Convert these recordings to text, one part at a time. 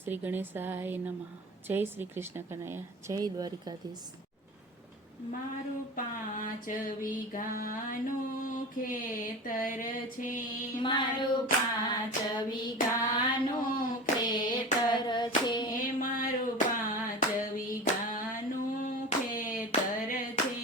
શ્રી ગણેશાય નમઃ. જય શ્રી કૃષ્ણ કનૈયા, જય દ્વારિકાધીશ. મારું 5 વીઘાનું ખેતર છે, મારું 5 વીઘાનું ખેતર છે, મારું 5 વીઘાનું ખેતર છે,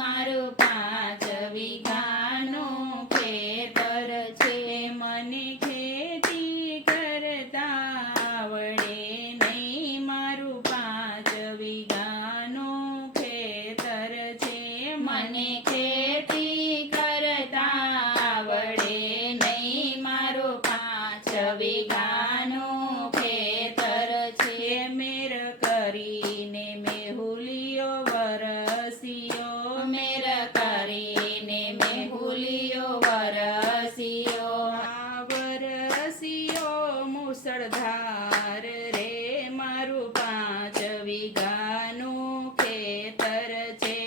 મારું 5 વીઘાનું ખેતર છે. મને ખેતી કરતા આવડે નહીં, મારું 5 વીઘાનું ખેતર છે, મને ખેતી કરતા આવડે નહીં, મારું 5 વીઘાનું ખેતર છે. મેર કરીને મેહુલિયો વરસિયો, મેર કરીને મેહુલિયો વરસિયો, આ વરસિયો મુસળધાર રે, મારું 5 વીઘાનું ખેતર છે.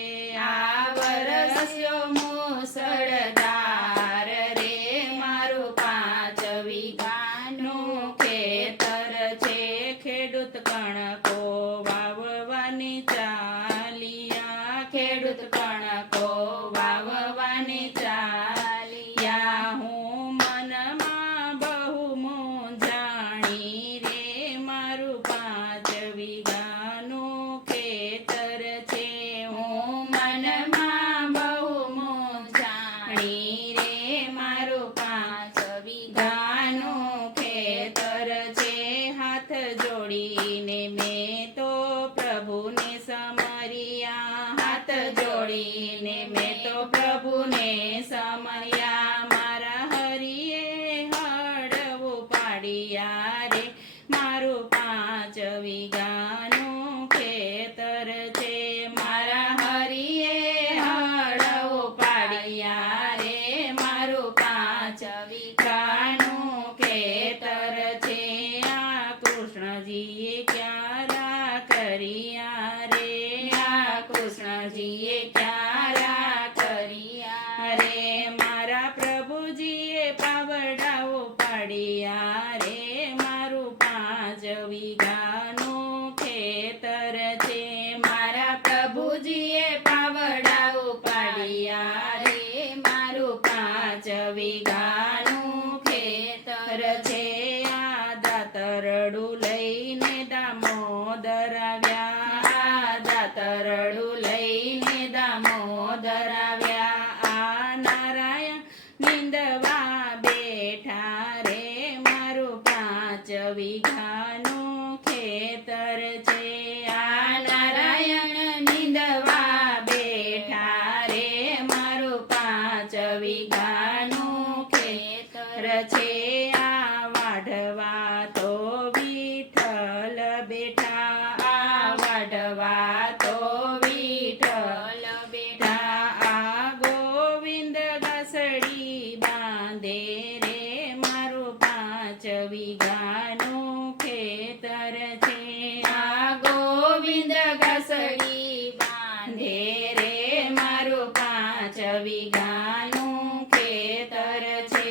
આ વરસ્યો મુસળધાર રે, મારું 5 વીઘાનું ખેતર છે. ખેડૂત કણકો વાવવાની ચાલિયા, ખેડૂત કણકો વાવવાની ચાલિયા, હું મનમાં બહુ મૂંઝાણી રે, મારું 5 વીઘાનું ખેતર છે. હું મનમાં બહુ મૂંઝાણી રે, મારું 5 વીઘાનું ખેતર છે. હાથ જોડીને મેં તો પ્રભુને સમર્યા, હાથ જોડીને મેં તો પ્રભુને સમર્યા, મારા હરિએ હળવું પાડ્યા રે, મારું 5 વીઘાનું ખેતર છે. મારા હરિએ હળવું પાડ્યા રે, મારું 5 વીઘાનું ખેતર છે. આ કૃષ્ણજીએ ક્યારા કર્યા રે, આ કૃષ્ણજીએ ક્યારા કર્યા રે, રે મારા પ્રભુજીએ પાવડાઓ પાડ્યા રે, મારું 5 વીઘાનું ખેતર છે. મારા પ્રભુજીએ પાવડા ઉપાડ્યા રે, મારું 5 વીઘાનું ખેતર છે. આ દાતરડું લઈને દામોદર આવ્યા, આ દાતરડું લઈને દામોદર આવ્યા, આ નારાયણ નિંદવા બેઠા રે, મારું 5 વીઘાનું ખેતર છે. આ નારાયણ નિંદવા બેઠા રે, મારું 5 વીઘાનું ખેતર છે. આ વાઢવા તો વિઠ્ઠલ બેઠા, આ વાઢવા તો વિઠ્ઠલ બેઠા, આ ગોવિંદ ગાસડી બાંધે રે, મારું 5 વીઘાનું ખેતર છે. આ ગોવિંદ ઘસડી બાંધે રે, મારું 5 વીઘાનું ખેતર છે.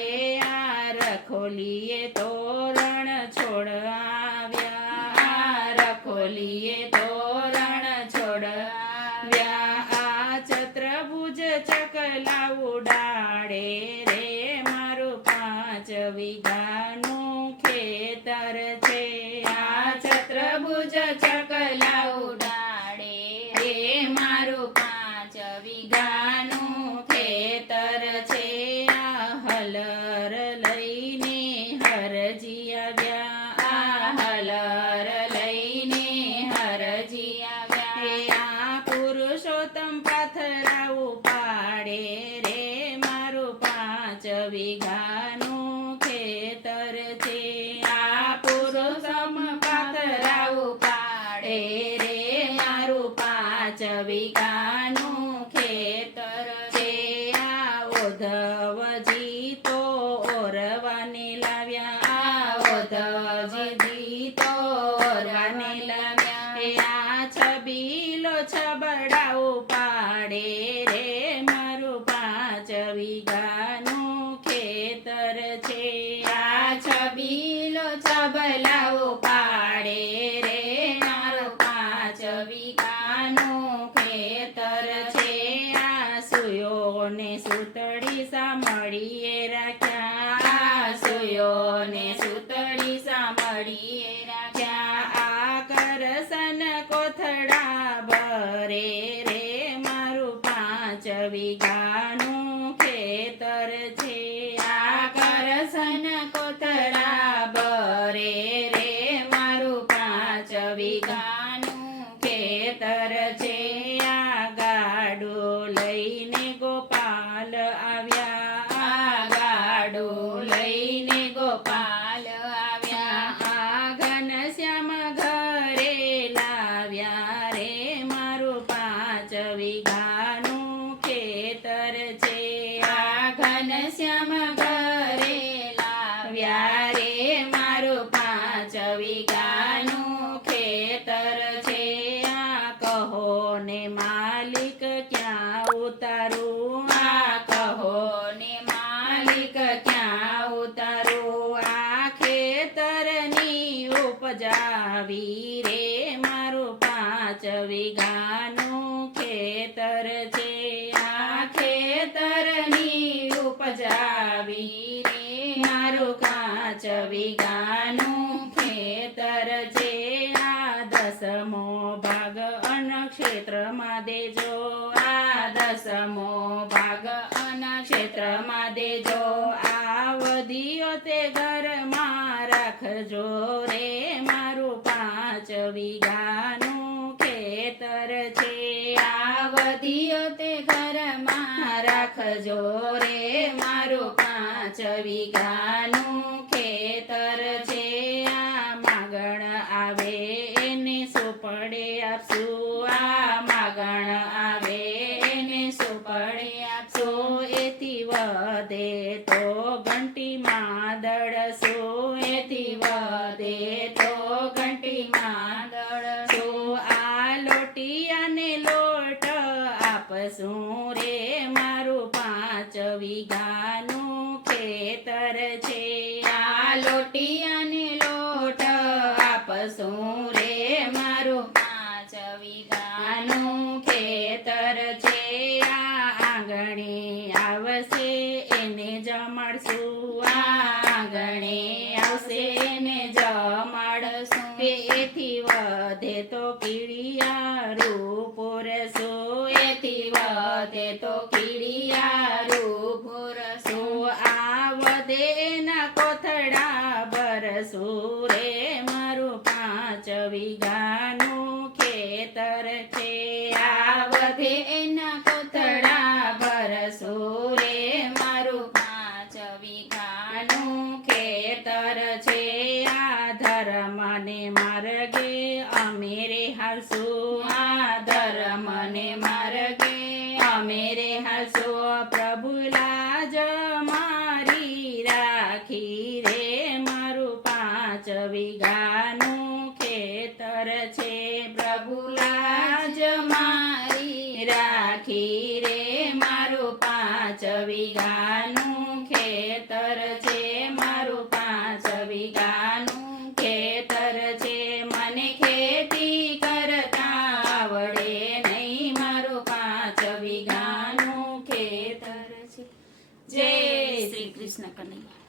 આ રખોલીએ તોરણ છોડ આવ્યા, આ રખોલીએ તોરણ છોડ આવ્યા, આ ચતુર્ભુજ ચકલા ઉડાડે રે, મારું 5 વીઘાનું ખેતર છે. આ ચતુર્ભુજ ચકલા ઉડાડે રે, મારું 5 વીઘાનું ખેતર છે. આ હલર લઈને હરજી આવ્યા, આ હલર લઈને હરજી આવ્યા, આ પુરુષોત્તમ પાથરા ઉપાડે રે, મારું 5 વીઘાનું ખેતર છે. આ પુરુષોત્તમ પાથરા ઉપાડે રે, મારું 5 વીઘાનું ખેતર છે. આ ઓધવજી તો ઓરવાને લાવ્યા, આ ઓધવજી તો ઓરવાને લાવ્યા, આ છબીલો છબડા ઉપાડે રે, મારું 5 વીઘાનું ખેતર છે. આ છબીલો છબલા ઉપાડે સુયો ને સુતળી સાંભળીએ રાખ્યા, સુયો ને સુતળી સાંભળીએ રાખ્યા. આ કરસન કોથળા ભરે રે મારું 5 વીઘાનું ખેતર છે. આ કરસન કોથળા ભરે રે મારું 5 વીઘાનું ખેતર છે. આ ગાડું લઈને ગોપાલ આવ્યા, આ ગાડું લઈને ગોપાલ આવ્યા. આ ઘનશ્યામ ઘરે લાવ્યા રે મારું 5 વીઘાનું ખેતર છે. આ ઘનશ્યામ ઘરે લાવ્યા રે મારું 5 વીઘાનું ખેતર છે. આ કહો ને માલિક ક્યાં ઉતારું, આ કહો ને માલિક ક્યાં ઉતારું. આ ખેતરની ઉપજાવી રે મારું 5 વીઘાનું ખેતર છે. આ ખેતરની ઉપજાવી રે મારું 5 વીઘાનું ખેતર છે. આ 10મો ભાગ અન્નક્ષેત્રમાં દેજો, આ 10મો ભાગ અન્નક્ષેત્રમાં દેજો. આ વધ્યો તે ઘરમાં રાખજો રે મારું 5 વીઘાનું ખેતર છે. આ વધ્યો તે ઘરમાં રાખજો રે મારું 5 વીઘાનું ખેતર છે. આ માગણ આવે એને સુપડે આપશું, આ માગણ આવે એને સુપડે આપશું. એથી વધે તો ઘંટીમાં દળશું, એથી વધે તો ઘંટીમાં દળશું. આ લોટિયાને લોટ આપશું રે મારું 5 વીઘાનું ખેતર છે. આ લોટિયાને લોટ આપશું રે મારું 5 વીઘાનું ખેતર છે. આ આંગણે આવશે એને જમાડશું, આ આંગણે આવશે એને જમાડશું. એથી વધે તો કીડિયારું પૂરશું, એથી વધે તો કીડિયારું પૂરશું. આ વધે એના કોથળા ભરશું રે મારું 5 વીઘાનું ખેતર છે. આ વધે એના કોથળા ભરશું રે મારું 5 વીઘાનું ખેતર છે. આ ધર્મને માર્ગે અમે રે હાલશું, આ ધર્મને માર્ગે અમે રે હાલશું. પ્રભુ લાજ મારી રાખી રે મારું 5 વીઘાનું ખેતર છે. પ્રભુ લાજ મારી રાખી રે મારું 5 વીઘાનું ખેતર છે. મારું 5 વીઘાનું ખેતર છે. મને ખેતી કરતા આવડે નહીં, મારું 5 વીઘાનું ખેતર છે. જય શ્રી કૃષ્ણ કનૈયા.